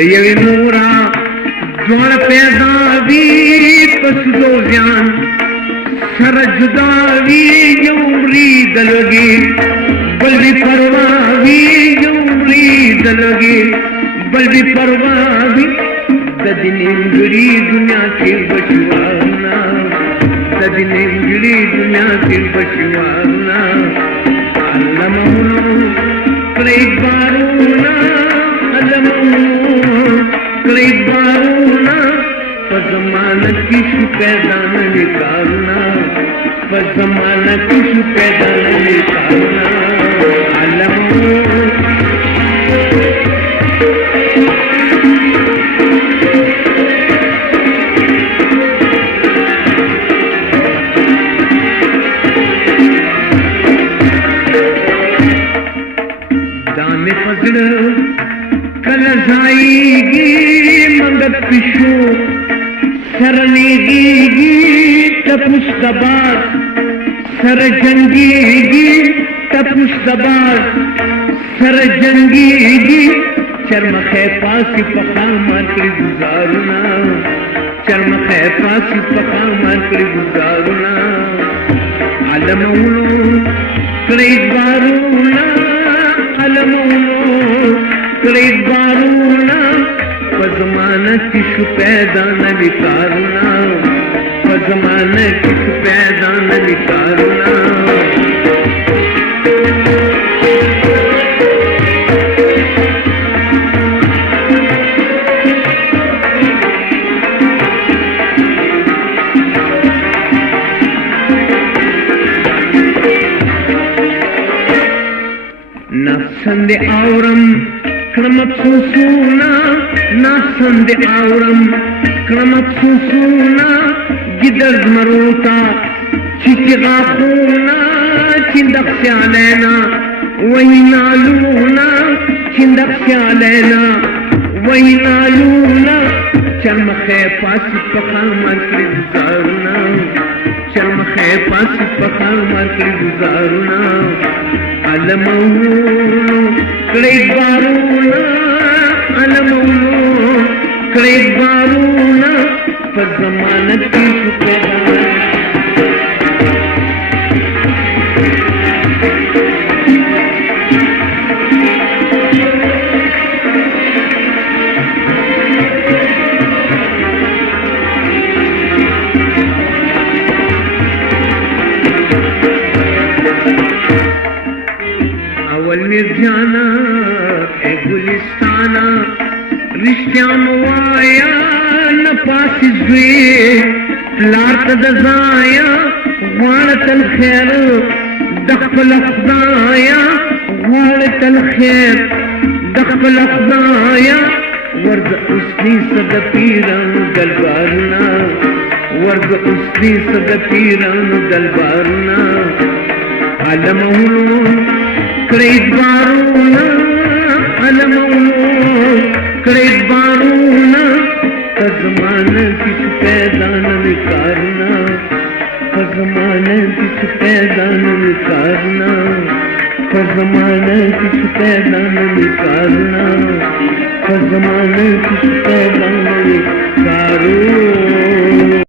یوی مورا دوار پیداوی پس دوزیان سر جداوی یومری دلگی بلدی پرواوی یومری دلگی بلدی پرواوی ددی نیمگری دنیا کی بچوانا ددی نیمگری دنیا کی بچوانا علمونو کلیک بارونا علمونو کلیک بارونا فزمانت کی شو پیدا نکارنا فزمانت کی شو پیدا نکارنا علمونو दाने पगड़ कल जाएगी मगर पिशो सरनेगी तपुस दबार सर जंगीगी तपुस दबार सर जंगीगी चर्म खे पासी पका मार गुजारना चर्म खे पासी पका मार गुजारना अलमौनो कई बारूना अलमौनो कई बारूना पजमाना किशु पैदा न विकारुना पजमाना किशु पैदा न विकारुना नासंदे आवरम क्रमत सुसूना नासंदे आवरम क्रमत सुसूना गिदर्द मरोता चिकिगा खूना चिंदक से आलेना वही नालूना चिंदक से आलेना वही नालूना चर्म खे पासी पका मर गुजारना चर्म खे पासी पका मर गुजारना अलमौनो कई बारूना अलमौनो कई बारूना फजमानत की शुपेदाना निर्जाना ए गुलिस्ताना रिश्त्याम वाया न पासी जुए लात दजाया वाणत खैर दखल अखदाया वाणत खैर दखल अखदाया वर्द उसनी सद पीरान गलबारना वर्द उसनी सद पीरान गलबारना अलमौनो कई बारूना अलमौनो कई बारूना फजमाना किस पैदा न विकारना फजमाना किस पैदा न विकारना फजमाना किस पैदा न विकारना फजमाना किस पैदा न विकारो